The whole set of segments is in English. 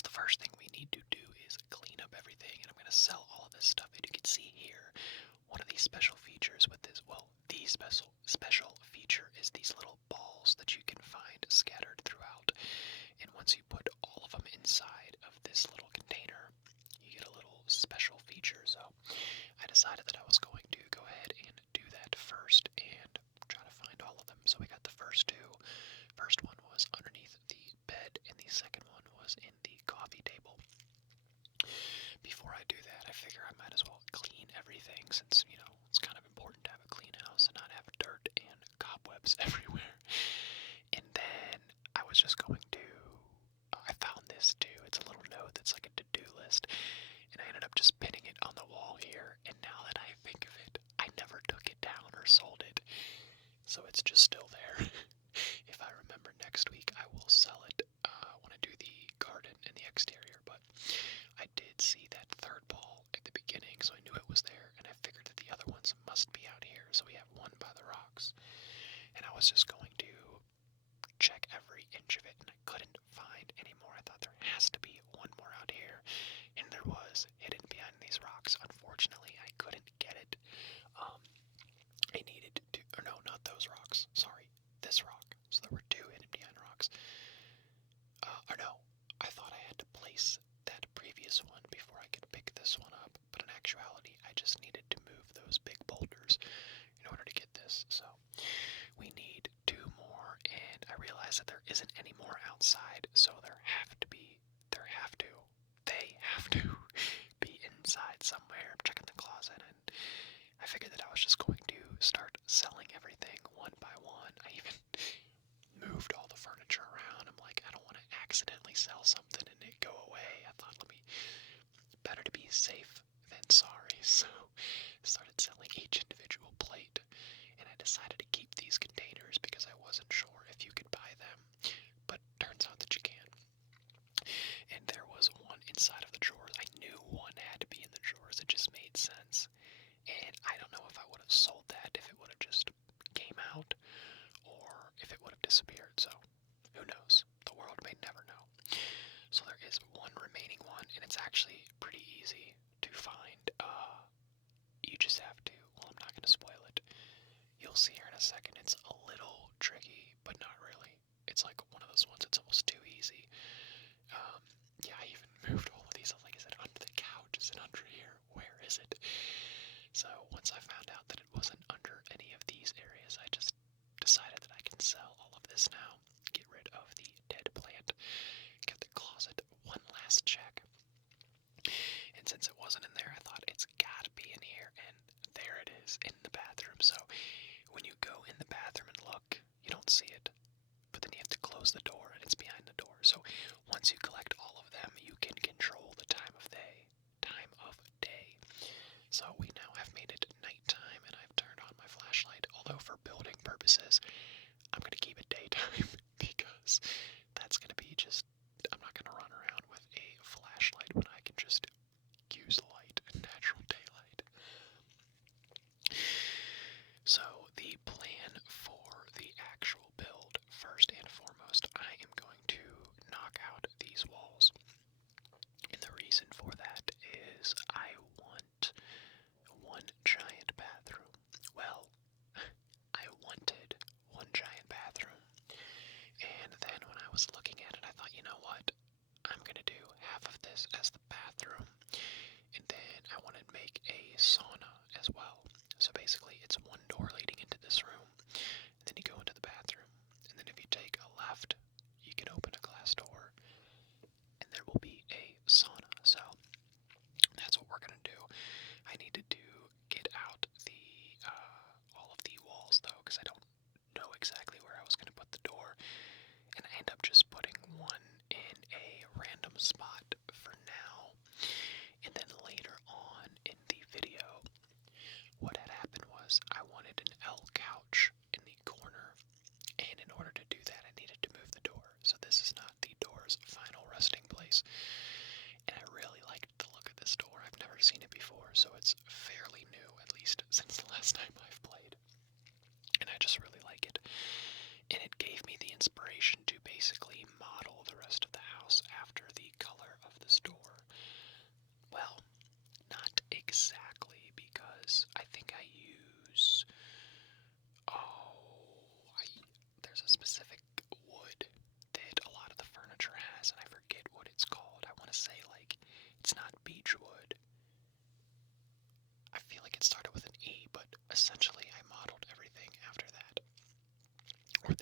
So the first thing we need to do is clean up everything, and I'm going to sell all of this stuff. And you can see here, one of these special features with this, well, the special feature is these little balls that you can find scattered throughout. And once you put all of them inside of this little container, you get a little special feature. So I decided that I was going to go ahead and do that first and try to find all of them. So we got the first two. First one was underneath the bed, and the second one was in the coffee table. Before I do that, I figure I might as well clean everything since, it's kind of important to have a clean house and not have dirt and cobwebs everywhere. And then I was just going to, I found this too. It's a little note that's like a to-do list, and I ended up just pinning it on the wall here. And now that I think of it, I never took it down or sold it, so it's just still there. If I remember next week, I will sell it when I do the garden and the exterior, but I did see that third ball at the beginning, so I knew it was there, and I figured that the other ones must be out here, so we have one by the rocks. And I was just going to check every inch of it, and I couldn't find any more. I thought there has to be one more out here, and there was, hidden behind these rocks. Unfortunately, I couldn't get it. I needed to, or no, not those rocks, sorry, this rock. So there were two hidden behind rocks. Or no, I thought I had to place that previous one before I could pick this one up, but in actuality, I just needed to move those big boulders in order to get this. So we need two more, and I realized that there isn't any more outside, so they have to be inside somewhere. I'm checking the closet, and I figured that I was just going to start selling everything one by one. I even moved all the furniture around. I'm like, I don't want to accidentally sell something and it go away. I thought, better to be safe than sorry. So I started selling each individual plate, and I decided to keep these containers because I wasn't sure if you could buy them, but turns out that you can. And there was one inside of the drawers. I knew one had to be in the drawers. It just made sense. And I don't know if I would have sold that if it would have just came out, or if it would have disappeared. So who knows? The world may never know. So there is one remaining one, and it's actually pretty easy to find. You just have to, well, I'm not going to spoil it. You'll see here in a second. It's a little tricky, but not really. It's like one of those ones that's almost too easy. Yeah, I even moved all of these. I was like, is it under the couch? Is it under here? Where is it? So once I found out that it wasn't under any of these areas, I just decided that I can sell all of this now, get rid of the dead plant, get the closet one last check. And since it wasn't in there, I thought it's gotta be in here, and there it is, in the bathroom. So when you go in the bathroom and look, you don't see it, but then you have to close the door, and it's behind the door. So once you collect all of them, you can control the time of day. So we now have made it nighttime, and I've turned on my flashlight, although for building purposes, I'm going to keep it daytime because that's going to be just, I'm not going to run around with a flashlight when I can just use light, natural daylight. So the plan for the actual build, first and foremost, I am going to knock out these walls. And the reason for that is I want one giant bathroom. Well, I wanted one giant bathroom. And then when I was looking at it, I thought, you know what? I'm going to do half of this as the bathroom. And then I want to make a sauna as well. So basically, it's one door leading into this room. And then you go into the bathroom. And then if you take a left, you can open a glass door.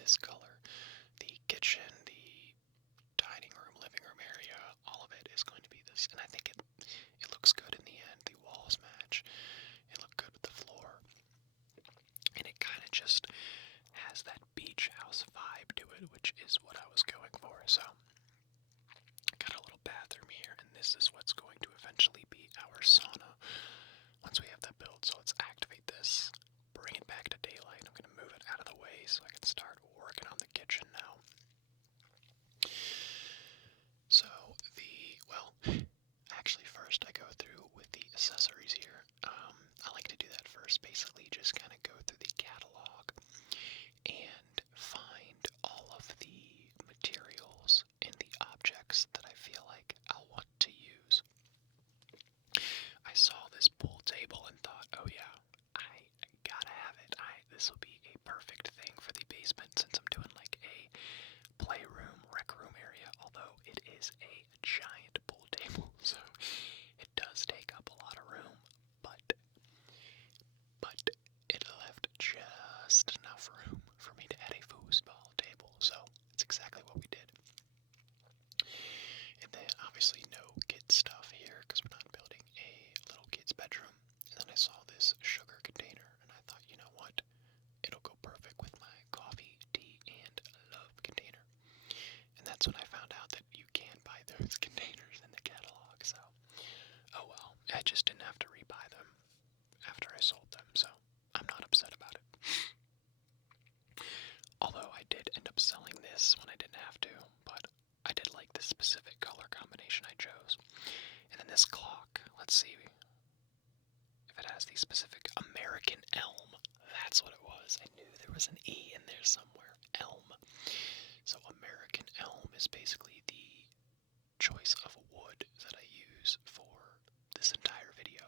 this color. The kitchen, the dining room, living room area, all of it is going to be this. And I think it looks good in the end. The walls match. It looked good with the floor. And it kind of just has that beach house vibe to it, which is what I was going for. So, got a little bathroom here, and this is what's going to eventually be our sauna once we have that built. So let's activate this, bring it back to daylight. I'm going to move it out of the way so I can start working on the kitchen now. So actually first I go through with the accessories here. I like to do that first, basically just kind of go through the catalog and find all of the materials and the objects that I feel like I'll want to use. I saw this pool table and thought, oh yeah, I gotta have it. This will be a perfect thing for the basement since I'm doing like a playroom, rec room area, although it is a giant pool table, so it does take up a lot of room, but it left just enough room for me to add a foosball table, so it's exactly what we did. And then obviously no kid stuff here because we're not building a little kid's bedroom. And then I saw this sugar container and I thought, you know what, it'll go perfect with my coffee, tea, and love container. And that's when I found out that you can buy those containers in the catalog, so oh well, I just didn't have to rebuy them after I sold them, so I'm not upset about it. Although I did end up selling this when I didn't have to, but I did like this specific color combination I chose. And then this clock, let's see if it has the specific American elm. That's what it was. I knew there was an E in there somewhere. Elm. So American elm is basically the choice of wood that I use for this entire video.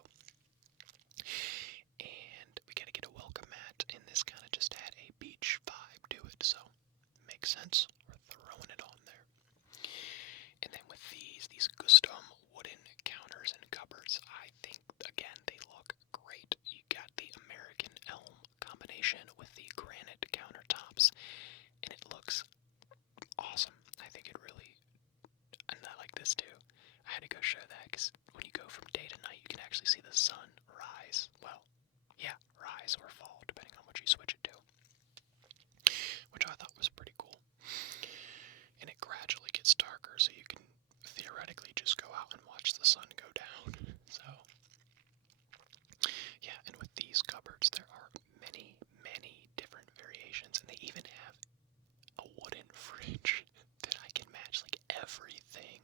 And we gotta get a welcome mat, and this kind of just had a beach vibe to it, so makes sense. We're throwing it on there. And then with these custom wooden counters and cupboards, I think, again, they look great. You got the American elm combination with the granite countertops, and it looks awesome. I think it really, and I like this too. I had to go show that because when you go from day to night, you can actually see the sun rise. Well, yeah, rise or fall, depending on what you switch it to, which I thought was pretty cool. And it gradually gets darker, so you can theoretically just go out and watch the sun go down. So, yeah, and with these cupboards, there are many, many different variations, and they even have a wooden fridge that I can match. Like, everything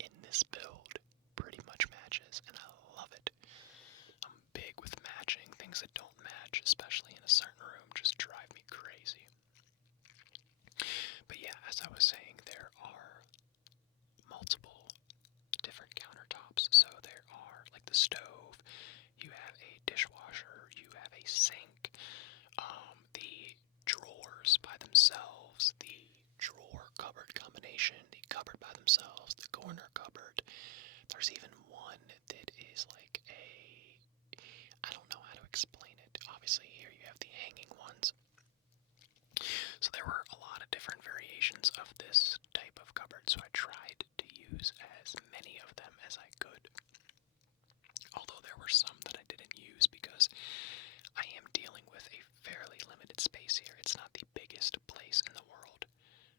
in this build pretty much matches, and I love it. I'm big with matching. Things that don't match, especially in a certain room, just drive me crazy. But yeah, as I was saying, there are multiple different countertops. So there are, like, the stove, you have a dishwasher, you have a sink, the drawers by themselves, the drawer cupboard combination, the cupboard by themselves, the corner cupboard. There's even one that is like I don't know how to explain it. Obviously here you have the hanging ones. So there were a lot of different variations of this type of cupboard, so I tried to use as many of them as I could. Although there were some that I didn't use because I am dealing with a fairly limited space here. It's not the biggest place in the world.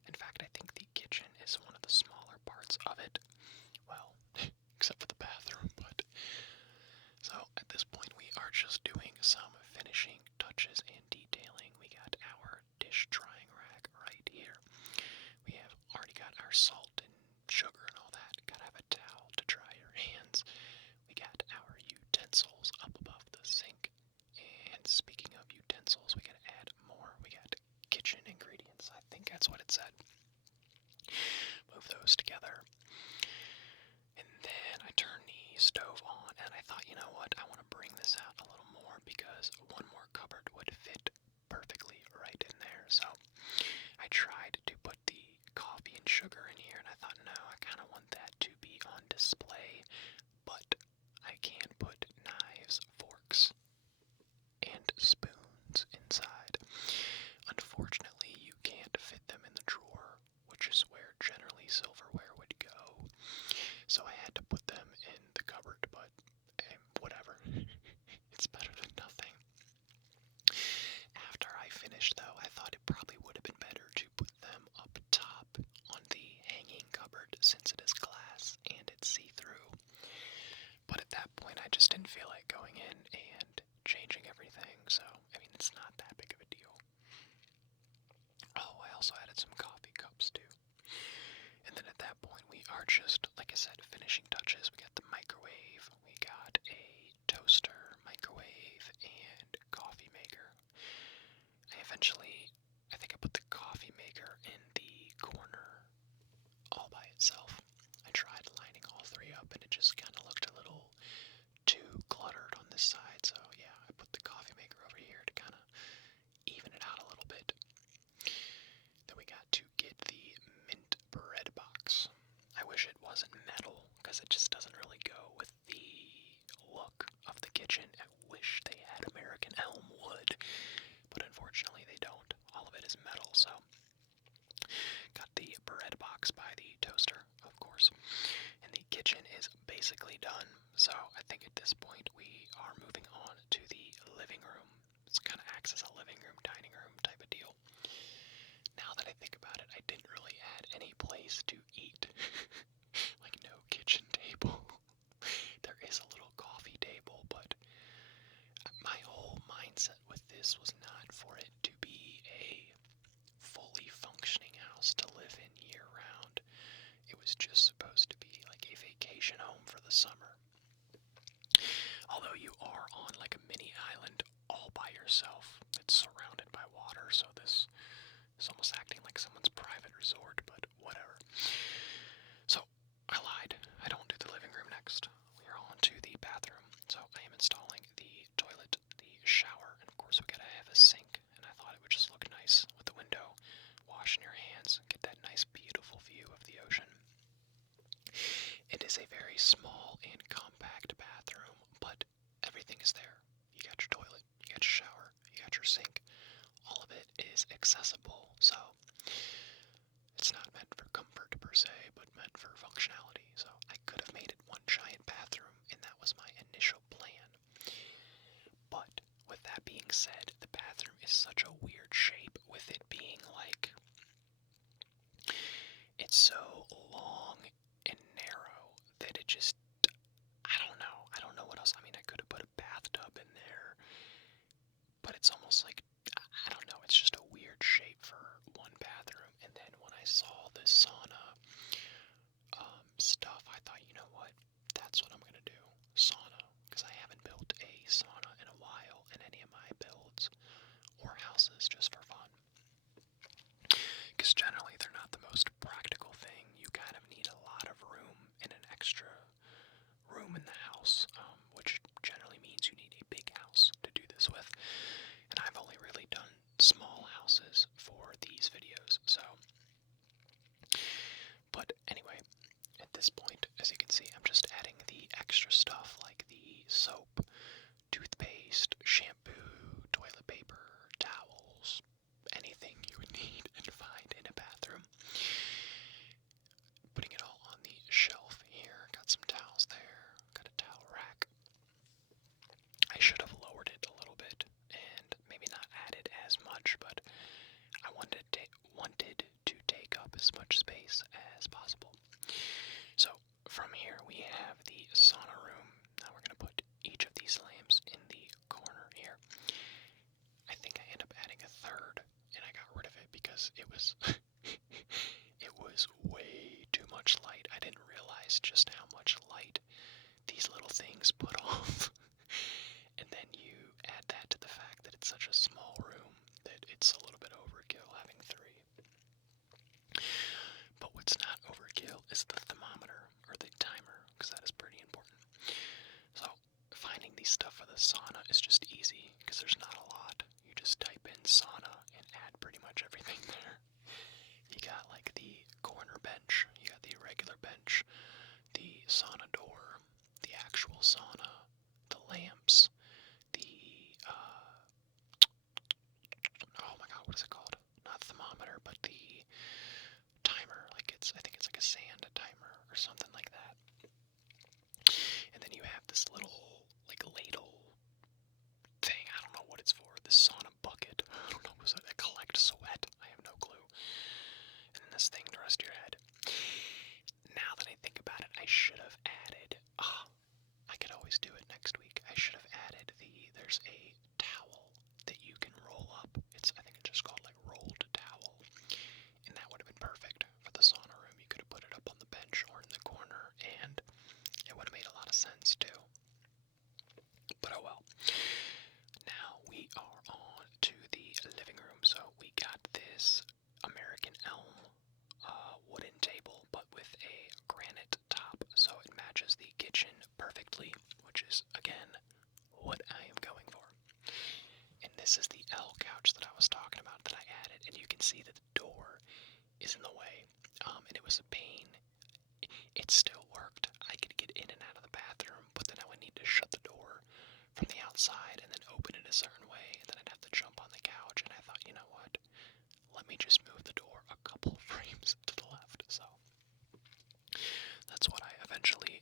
In fact, I think the kitchen is one of the smaller parts of it. Well, except for the bathroom, but... So, at this point, we are just doing some finishing touches and detailing. We got our dish drying rack right here. We have already got our salt and sugar and all that. Gotta have a towel to dry your hands. We got our utensils up above the sink. And speaking of utensils, we gotta add more. We got kitchen ingredients. I think that's what it said. Move those together. And then I turned the stove on, and I thought, you know what, I want to bring this out a little more because one more cupboard would fit perfectly right in there. So I tried to put the coffee and sugar in here, and I thought, no, I kind of want that to be on display, but I can put knives, forks, and spoons inside. Unfortunately, you kitchen is basically done, so I think at this point we are moving on to the living room. It's kind of acts as a living room, dining room type of deal. Now that I think about it, I didn't really add any place to eat. Like no kitchen table. There is a little coffee table, but my whole mindset with this was not for it to be a fully functioning house to live in year round. It was just supposed to be like a vacation home for the summer. Although you are on like a mini island all by yourself. It's surrounded by water, so this is almost acting like someone's private resort, but whatever. So, I lied. I don't do the living room next. We are on to the bathroom. So, I am installing the toilet, the shower, and of course we gotta have a sink. And I thought it would just look nice with the window, washing your hands, get that nice beautiful view of the ocean. It is a very small and compact bathroom, but everything is there. You got your toilet, you got your shower, you got your sink. All of it is accessible, so it's not meant for comfort per se, but meant for functionality. So I could have made it one giant bathroom, and that was my initial plan. But with that being said, the bathroom is such a weird shape, with it being like, it's so long and narrow that it just, I don't know what else. I mean, I could have put a bathtub in there, but it's almost like, I don't know, it's just a weird shape for one bathroom. And then when I saw this sauna stuff, I thought, you know what, that's what I'm going to do, sauna, because I haven't built a sauna in a while in any of my builds or houses, just for fun. Because generally they're not the most practical thing. You kind of need a lot of room and an extra room in the house, which generally means you need a big house to do this with. And I've only really done small houses for these videos, so. But anyway, at this point, as you can see, I'm just adding the extra stuff like the soap, toothpaste, shampoo, toilet paper, towels, anything you would need and find in a bathroom. Putting it all on the shelf here. Got some towels there. Got a towel rack. I should have lowered it a little bit and maybe not added as much, but I wanted to take up as much space as possible. So from here we have the sauna room. Now we're going to put each of these lamps in the corner here. I think I end up adding a third, and I got rid of it because it was it was way too much light. I didn't realize just how much light these little things put off. And then you add that to the fact that it's such a small room that it's a little bit overkill having three. But what's not overkill is the thermometer, or the timer, because that is pretty important. So, finding the stuff for the sauna is just easy, because there's not a lot. You just type in sauna and add pretty much everything there. You got like the corner bench, you got the regular bench, the sauna door, the actual sauna, the lamps, the, oh my god, what is it called? Not thermometer, but the timer, like I think it's like a sand timer or something like that. And then you have this little, like, ladle thing, I don't know what it's for, this sauna bucket, I don't know, was it to collect sweat? I have no clue. And then this thing to rest your head. Now that I think about it, I should have added, I could always do it next week, I should have added there's a towel that you can roll up. I think it's just called like rolled towel. And that would have been perfect for the sauna room. You could have put it up on the bench or in the corner, and it would have made a lot of sense too. But oh well. Now we are on to the living room. So we got this American elm wooden table, but with a granite top, so it matches the kitchen perfectly, which is, again, what I am going for. And this is the L couch that I was talking about that I added, and you can see that the door is in the way, and it was a pain. It still worked. I could get in and out of the bathroom, but then I would need to shut the door from the outside and then open it a certain way, and then I'd have to jump on the couch, and I thought, you know what, let me just move the door a couple frames to the left. So that's what I eventually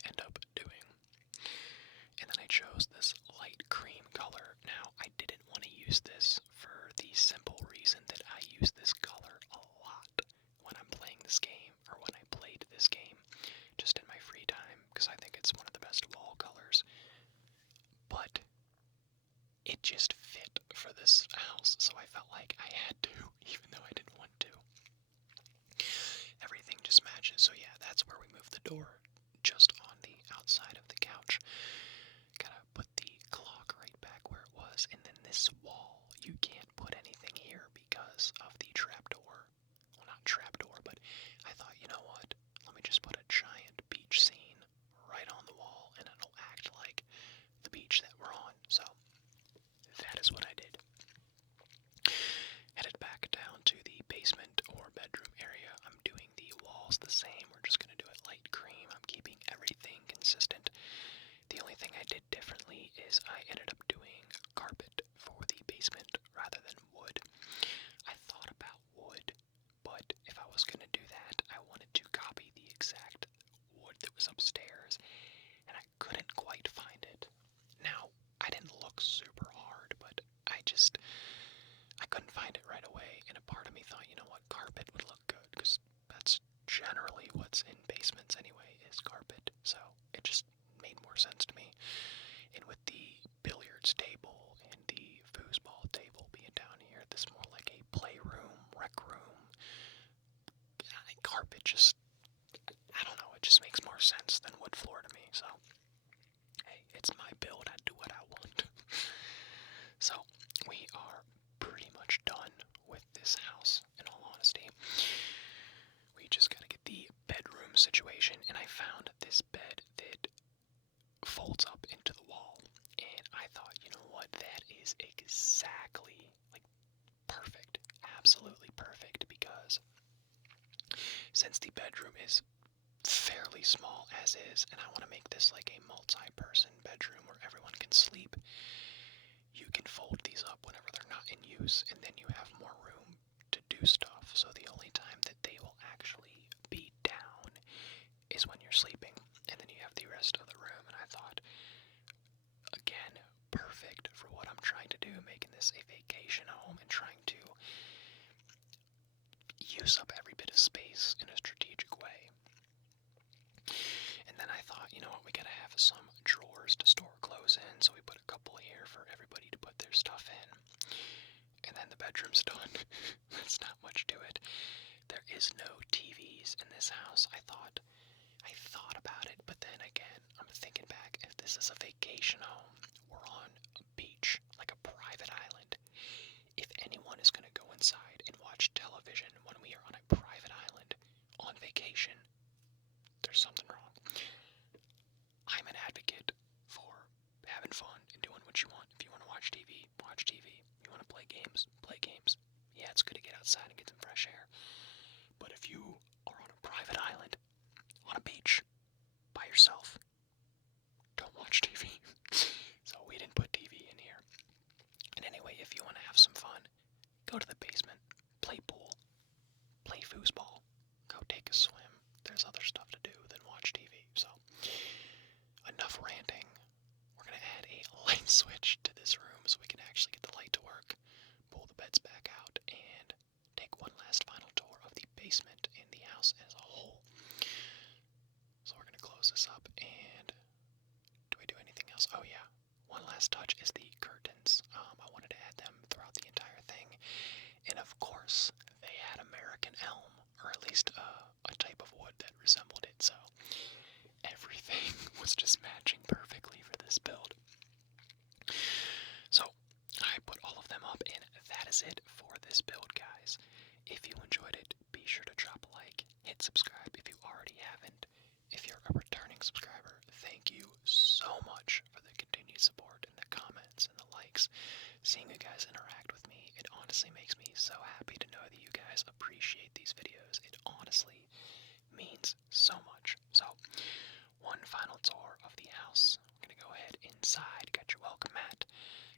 I don't know, it just makes more sense than wood floor to me. So, hey, it's my build, I do what I want. So, we are pretty much done with this house, in all honesty. We just gotta get the bedroom situation, and I found this bed that folds up into the wall, and I thought, you know what, that is exactly, like, perfect, absolutely perfect, because since the bedroom is fairly small as is, and I want to make this like a multi-person bedroom where everyone can sleep, you can fold these up whenever they're not in use, and then you have more room to do stuff. So the only time that they will actually be down is when you're sleeping, and then you have the rest of the room. And I thought, again, perfect for what I'm trying to do, making this a vacation home and trying to use up every bit of space in a strategic way. And then I thought, you know what, we gotta have some drawers to store clothes in, so we put a couple here for everybody to put their stuff in. And then the bedroom's done. There's not much to it. There is no TVs in this house. I thought about it, but then again, I'm thinking back, if this is a vacation home, we're on a beach, like a private island. If anyone is gonna go inside and watch television when we are on a private island on vacation, there's something wrong. I'm an advocate for having fun and doing what you want. If you want to watch TV, watch TV. If you want to play games, play games. Yeah, it's good to get outside and get some fresh air. But if you are on a private island, on a beach, by yourself, don't watch TV. So we didn't put TV in here. And anyway, if you want to have some fun, go to the basement, play pool, play foosball, go take a swim. There's other stuff to do than watch TV. So, enough ranting. We're going to add a light switch to this room so we can actually get the light to work, pull the beds back out, and take one last final tour of the basement and the house as a whole. So we're going to close this up, and do we do anything else? Oh yeah, one last touch is the curtains. I wanted to add them throughout the entire thing, and of course, they had American elm, or at least a type of wood that resembled it, so everything was just matching perfectly for this build. So, I put all of them up, and that is it for this build, guys. If you enjoyed it, be sure to drop a like, hit subscribe if you already haven't. If you're a returning subscriber, thank you so much for the continued support and the comments and the likes. Seeing you guys interact with me, it honestly makes me so happy to know that you guys appreciate these videos. It honestly means so much. So, one final tour of the house. We're gonna go ahead inside. Got your welcome mat.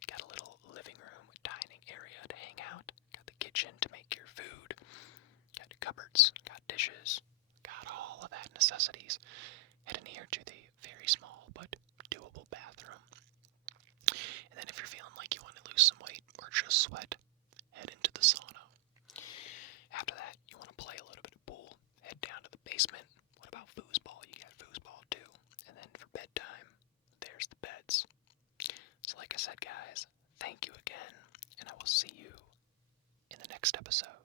Got a little living room, dining area to hang out. Got the kitchen to make your food. Got cupboards. Got dishes. Got all of that necessities. Heading here to the very small but doable bathroom. And then if you're feeling like you want to lose some weight or just sweat, head into the sauna. After that, you want to play a little bit of pool, head down to the basement. What about foosball? You got foosball too. And then for bedtime, there's the beds. So like I said, guys, thank you again, and I will see you in the next episode.